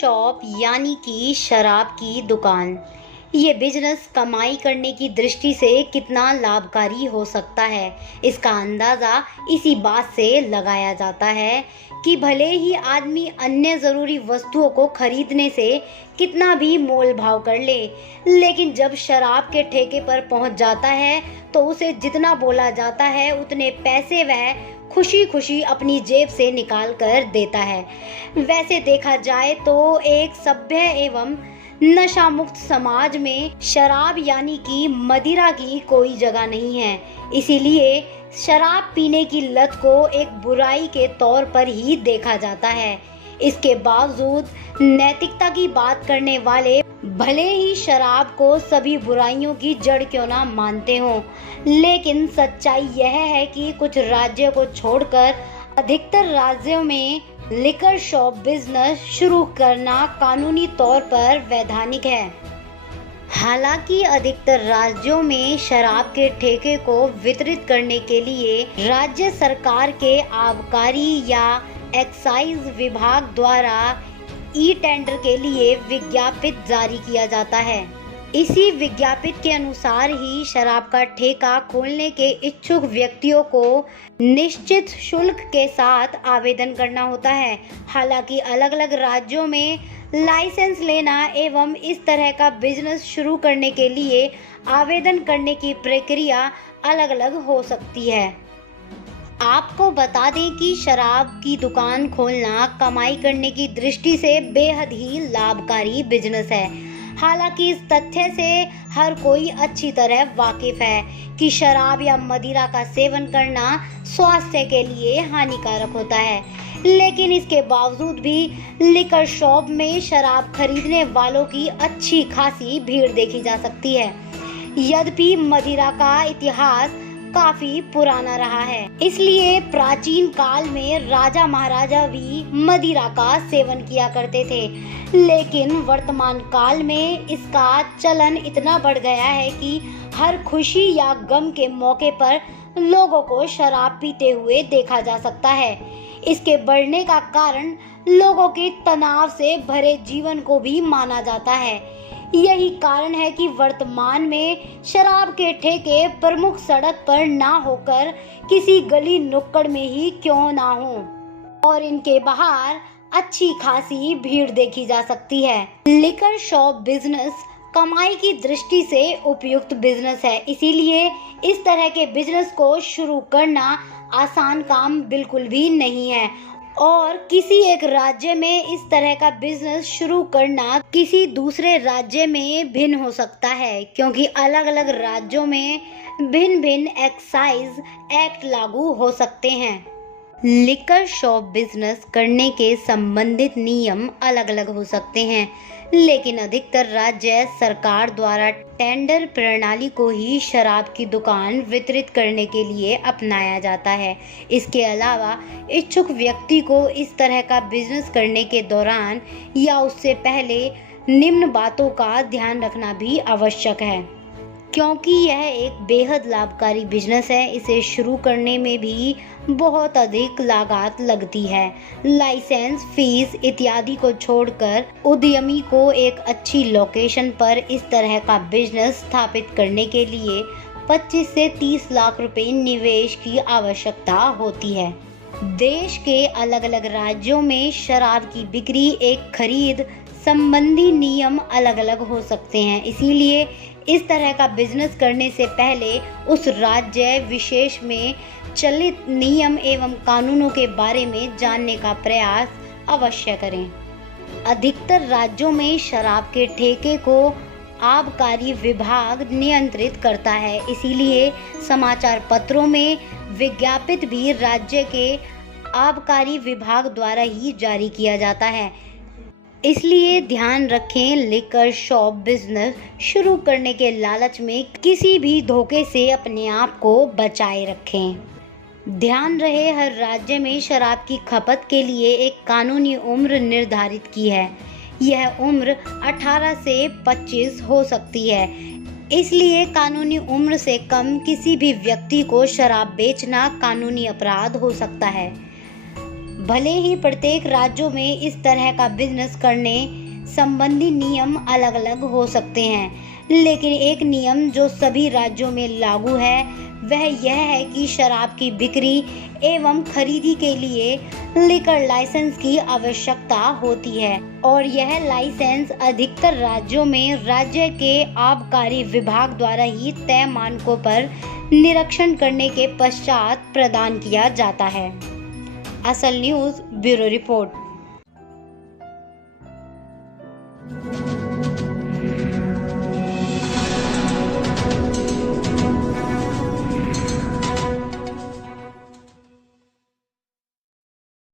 Shop यानी कि शराब की दुकान। ये बिजनेस कमाई करने की दृष्टि से कितना लाभकारी हो सकता है, इसका अंदाज़ा इसी बात से लगाया जाता है कि भले ही आदमी अन्य ज़रूरी वस्तुओं को खरीदने से कितना भी मोल भाव कर ले, लेकिन जब शराब के ठेके पर पहुंच जाता है तो उसे जितना बोला जाता है उतने पैसे वह खुशी खुशी अपनी जेब से निकाल कर देता है। वैसे देखा जाए तो एक सभ्य एवं नशा मुक्त समाज में शराब यानी कि मदिरा की कोई जगह नहीं है। इसीलिए शराब पीने की लत को एक बुराई के तौर पर ही देखा जाता है। इसके बावजूद नैतिकता की बात करने वाले भले ही शराब को सभी बुराइयों की जड़ क्यों ना मानते हों, लेकिन सच्चाई यह है कि कुछ राज्यों को छोड़कर अधिकतर राज्यों में लिकर शॉप बिजनेस शुरू करना कानूनी तौर पर वैधानिक है। हालांकि अधिकतर राज्यों में शराब के ठेके को वितरित करने के लिए राज्य सरकार के आबकारी या एक्साइज विभाग द्वारा ई टेंडर के लिए विज्ञापित जारी किया जाता है। इसी विज्ञापित के अनुसार ही शराब का ठेका खोलने के इच्छुक व्यक्तियों को निश्चित शुल्क के साथ आवेदन करना होता है। हालांकि अलग अलग राज्यों में लाइसेंस लेना एवं इस तरह का बिजनेस शुरू करने के लिए आवेदन करने की प्रक्रिया अलग अलग हो सकती है। आपको बता दें कि शराब की दुकान खोलना कमाई करने की दृष्टि से बेहद ही लाभकारी बिजनेस है। हालांकि इस तथ्य से हर कोई अच्छी तरह वाकिफ है कि शराब या मदिरा का सेवन करना स्वास्थ्य के लिए हानिकारक होता है, लेकिन इसके बावजूद भी लिकर शॉप में शराब खरीदने वालों की अच्छी खासी भीड़ देखी जा सकती है। यद्यपि मदिरा का इतिहास काफी पुराना रहा है, इसलिए प्राचीन काल में राजा महाराजा भी मदिरा का सेवन किया करते थे, लेकिन वर्तमान काल में इसका चलन इतना बढ़ गया है कि हर खुशी या गम के मौके पर लोगों को शराब पीते हुए देखा जा सकता है। इसके बढ़ने का कारण लोगों के तनाव से भरे जीवन को भी माना जाता है। यही कारण है कि वर्तमान में शराब के ठेके प्रमुख सड़क पर ना होकर किसी गली नुक्कड़ में ही क्यों ना हो और इनके बाहर अच्छी खासी भीड़ देखी जा सकती है। लिकर शॉप बिजनेस कमाई की दृष्टि से उपयुक्त बिजनेस है, इसीलिए इस तरह के बिजनेस को शुरू करना आसान काम बिल्कुल भी नहीं है और किसी एक राज्य में इस तरह का बिजनेस शुरू करना किसी दूसरे राज्य में भिन्न हो सकता है, क्योंकि अलग अलग राज्यों में भिन्न भिन्न एक्साइज एक्ट लागू हो सकते हैं। लिकर शॉप बिजनेस करने के संबंधित नियम अलग अलग हो सकते हैं, लेकिन अधिकतर राज्य सरकार द्वारा टेंडर प्रणाली को ही शराब की दुकान वितरित करने के लिए अपनाया जाता है। इसके अलावा इच्छुक व्यक्ति को इस तरह का बिजनेस करने के दौरान या उससे पहले निम्न बातों का ध्यान रखना भी आवश्यक है। क्योंकि यह एक बेहद लाभकारी बिजनेस है, इसे शुरू करने में भी बहुत अधिक लागत लगती है। लाइसेंस, फीस इत्यादि को छोड़कर उद्यमी को एक अच्छी लोकेशन पर इस तरह का बिजनेस स्थापित करने के लिए 25 से 30 लाख रुपए निवेश की आवश्यकता होती है। देश के अलग अलग राज्यों में शराब की बिक्री एक खरीद संबंधी नियम अलग अलग हो सकते हैं, इसीलिए इस तरह का बिजनेस करने से पहले उस राज्य विशेष में चलित नियम एवं कानूनों के बारे में जानने का प्रयास अवश्य करें। अधिकतर राज्यों में शराब के ठेके को आबकारी विभाग नियंत्रित करता है, इसीलिए समाचार पत्रों में विज्ञापित भी राज्य के आबकारी विभाग द्वारा ही जारी किया जाता है। इसलिए ध्यान रखें, लिकर शॉप बिजनेस शुरू करने के लालच में किसी भी धोखे से अपने आप को बचाए रखें। ध्यान रहे, हर राज्य में शराब की खपत के लिए एक कानूनी उम्र निर्धारित की है। यह उम्र 18 से 25 हो सकती है, इसलिए कानूनी उम्र से कम किसी भी व्यक्ति को शराब बेचना कानूनी अपराध हो सकता है। भले ही प्रत्येक राज्यों में इस तरह का बिजनेस करने संबंधी नियम अलग अलग हो सकते हैं, लेकिन एक नियम जो सभी राज्यों में लागू है वह यह है कि शराब की बिक्री एवं खरीदी के लिए लिकर लाइसेंस की आवश्यकता होती है और यह लाइसेंस अधिकतर राज्यों में राज्य के आबकारी विभाग द्वारा ही तय मानकों पर निरीक्षण करने के पश्चात प्रदान किया जाता है। असल न्यूज़ ब्यूरो रिपोर्ट।